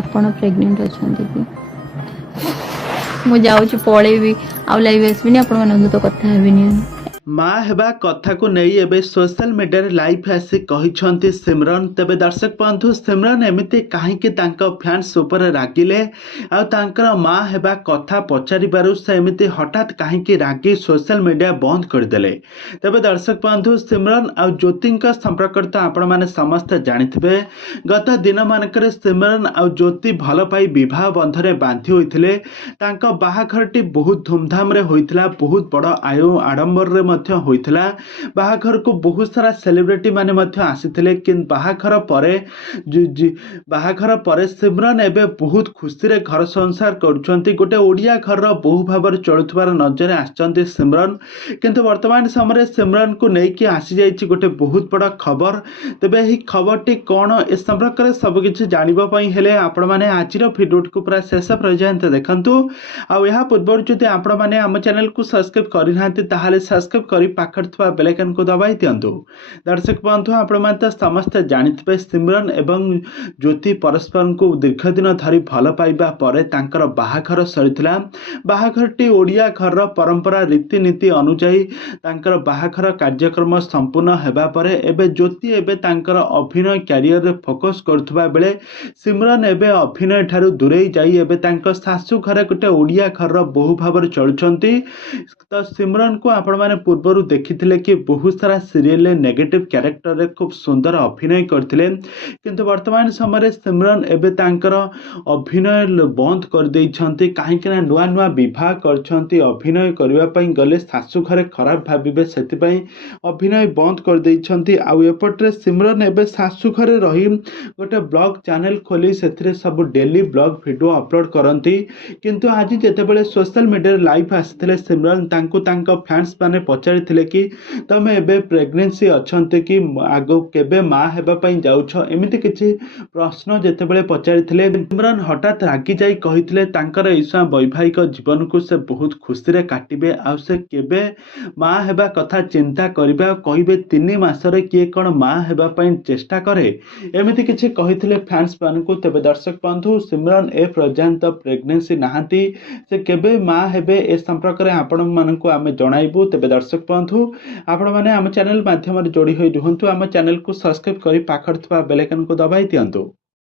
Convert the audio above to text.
ଆପଣ ପ୍ରେଗନେଣ୍ଟ ଅଛନ୍ତି କି? ମୁଁ ଯାଉଛି ପଳେଇବି, ଆଉ ଲାଇଭ୍ ଆସିବିନି, ଆପଣମାନଙ୍କ ସହିତ କଥା ହେବିନି। ମା ହେବା କଥାକୁ ନେଇ ଏବେ সোশ্যাল ମିଡ଼ିଆରେ ଲାଇଭ୍ ଆସି କହିଛନ୍ତି ସିମରନ୍। ତେବେ ଦର୍ଶକ ବନ୍ଧୁ, ସିମରନ୍ ଏମିତି କାହିଁକି ତାଙ୍କ ଫ୍ୟାନ୍ସ ଉପରେ ରାଗିଲେ ଆଉ ତାଙ୍କର ମା ହେବା କଥା ପଚାରିବାରୁ ସେ ଏମିତି ହଠାତ୍ କାହିଁକି ରାଗି সোশ্যাল ମିଡ଼ିଆ ବନ୍ଦ କରିଦେଲେ? ତେବେ ଦର୍ଶକ ବନ୍ଧୁ, ସିମରନ୍ ଆଉ ଜ୍ୟୋତିଙ୍କ ସମ୍ପର୍କରେ ତ ଆପଣମାନେ ସମସ୍ତେ ଜାଣିଥିବେ। ଗତ ଦିନମାନଙ୍କରେ ସିମରନ୍ ଆଉ ଜ୍ୟୋତି ଭଲ ପାଇ ବିବାହ ବନ୍ଧରେ ବାନ୍ଧି ହୋଇଥିଲେ। ତାଙ୍କ ବାହାଘରଟି ବହୁତ ଧୁମଧାମରେ ହୋଇଥିଲା, ବହୁତ ବଡ଼ ଆଡ଼ମ୍ବରରେ ହୋଇଥିଲା। ବାହାଘରକୁ ବହୁତ ସାରା ସେଲିବ୍ରିଟି ମାନେ ମଧ୍ୟ ଆସିଥିଲେ। କିନ୍ତୁ ବାହାଘର ପରେ ସିମରନ୍ ଏବେ ବହୁତ ଖୁସିରେ ଘର ସଂସାର କରୁଛନ୍ତି। ଗୋଟେ ଓଡ଼ିଆ ଘରର ବୋହୂ ଭାବରେ ଚଳୁଥିବାର ନଜରରେ ଆସିଛନ୍ତି ସିମରନ୍। କିନ୍ତୁ ବର୍ତ୍ତମାନ ସମୟରେ ସିମରନ୍କୁ ନେଇକି ଆସିଯାଇଛି ଗୋଟେ ବହୁତ ବଡ଼ ଖବର। ତେବେ ଏହି ଖବରଟି କ'ଣ, ଏ ସମ୍ପର୍କରେ ସବୁକିଛି ଜାଣିବା ପାଇଁ ହେଲେ ଆପଣମାନେ ଆଜିର ଭିଡ଼ିଓଟିକୁ ପୁରା ଶେଷ ପର୍ଯ୍ୟନ୍ତ ଦେଖନ୍ତୁ। ଆଉ ଏହା ପୂର୍ବରୁ ଯଦି ଆପଣମାନେ ଆମ ଚ୍ୟାନେଲକୁ ସବସ୍କ୍ରାଇବ୍ କରିନାହାନ୍ତି ତାହେଲେ ସବସ୍କ୍ରାଇବ୍ କରି ପାଖରେ ଥିବା ବେଲ୍ ଆଇକନକୁ ଦବାଇ ଦିଅନ୍ତୁ। ଦର୍ଶକ ବନ୍ଧୁ, ଆପଣମାନେ ତ ସମସ୍ତେ ଜାଣିଥିବେ ସିମରନ୍ ଏବଂ ଜ୍ୟୋତି ପରସ୍ପରଙ୍କୁ ଦୀର୍ଘ ଦିନ ଧରି ଭଲ ପାଇବା ପରେ ତାଙ୍କର ବାହାଘର ସରିଥିଲା। ବାହାଘରଟି ଓଡ଼ିଆ ଘରର ପରମ୍ପରା ରୀତିନୀତି ଅନୁଯାୟୀ ତାଙ୍କର ବାହାଘର କାର୍ଯ୍ୟକ୍ରମ ସମ୍ପୂର୍ଣ୍ଣ ହେବା ପରେ ଏବେ ଜ୍ୟୋତି ଏବେ ତାଙ୍କର ଅଭିନୟ କ୍ୟାରିୟରରେ ଫୋକସ୍ କରୁଥିବା ବେଳେ ସିମରନ୍ ଏବେ ଅଭିନୟ ଠାରୁ ଦୂରେଇ ଯାଇ ଏବେ ତାଙ୍କ ଶାଶୁ ଘରେ ଗୋଟେ ଓଡ଼ିଆ ଘରର ବୋହୂ ଭାବରେ ଚଳୁଛନ୍ତି। ତ ସିମରନ୍କୁ ଆପଣମାନେ ପୂର୍ବରୁ ଦେଖିଥିଲେ କି ବହୁତ ସାରା ସିରିଏଲରେ ନେଗେଟିଭ୍ କ୍ୟାରେକ୍ଟରରେ ଖୁବ୍ ସୁନ୍ଦର ଅଭିନୟ କରିଥିଲେ। କିନ୍ତୁ ବର୍ତ୍ତମାନ ସମୟରେ ସିମରନ୍ ଏବେ ତାଙ୍କର ଅଭିନୟ ବନ୍ଦ କରିଦେଇଛନ୍ତି। କାହିଁକି ନା ନୂଆ ନୂଆ ବିବାହ କରିଛନ୍ତି, ଅଭିନୟ କରିବା ପାଇଁ ଗଲେ ଶାଶୁ ଘରେ ଖରାପ ଭାବିବେ, ସେଥିପାଇଁ ଅଭିନୟ ବନ୍ଦ କରିଦେଇଛନ୍ତି। ଆଉ ଏପଟରେ ସିମରନ୍ ଏବେ ଶାଶୁ ଘରେ ରହି ଗୋଟେ ବ୍ଲଗ୍ ଚ୍ୟାନେଲ୍ ଖୋଲି ସେଥିରେ ସବୁ ଡେଲି ବ୍ଲଗ୍ ଭିଡ଼ିଓ ଅପଲୋଡ଼ କରନ୍ତି। କିନ୍ତୁ ଆଜି ଯେତେବେଳେ ସୋସିଆଲ୍ ମିଡ଼ିଆରେ ଲାଇଭ୍ ଆସିଥିଲେ ସିମରନ୍, ତାଙ୍କୁ ତାଙ୍କ ଫ୍ୟାନ୍ସ ମାନେ ପଚାରିଥିଲେ କି ତମେ ଏବେ ପ୍ରେଗନେନ୍ସି ଅଛନ୍ତି କି, ଆଗକୁ କେବେ ମା ହେବା ପାଇଁ ଯାଉଛ, ଏମିତି କିଛି ପ୍ରଶ୍ନ ଯେତେବେଳେ ପଚାରିଥିଲେ ସିମରନ୍ ହଠାତ୍ ରାଗି ଯାଇ କହିଥିଲେ ତାଙ୍କର ଏଇସା ବୈବାହିକ ଜୀବନକୁ ସେ ବହୁତ ଖୁସିରେ କାଟିବେ ଆଉ ସେ କେବେ ମା ହେବା କଥା ଚିନ୍ତା କରିବେ ଆଉ କହିବେ 3 ମାସରେ କିଏ କ'ଣ ମା ହେବା ପାଇଁ ଚେଷ୍ଟା କରେ, ଏମିତି କିଛି କହିଥିଲେ ଫ୍ୟାନ୍ସ ମାନଙ୍କୁ। ତେବେ ଦର୍ଶକ ବନ୍ଧୁ, ସିମରନ୍ ଏ ପର୍ଯ୍ୟନ୍ତ ପ୍ରେଗନେନ୍ସି ନାହାନ୍ତି, ସେ କେବେ ମା ହେବେ ଏ ସମ୍ପର୍କରେ ଆପଣମାନଙ୍କୁ ଆମେ ଜଣାଇବୁ। ତେବେ ଦର୍ଶକ ବନ୍ଧୁ, ଆପଣମାନେ ଆମ ଚ୍ୟାନେଲ ମାଧ୍ୟମରେ ଯୋଡ଼ି ହୋଇ ରୁହନ୍ତୁ। ଆମ ଚ୍ୟାନେଲକୁ ସବସ୍କ୍ରାଇବ୍ କରି ପାଖରେ ଥିବା ବେଲ୍ ଆଇକନକୁ ଦବାଇ ଦିଅନ୍ତୁ।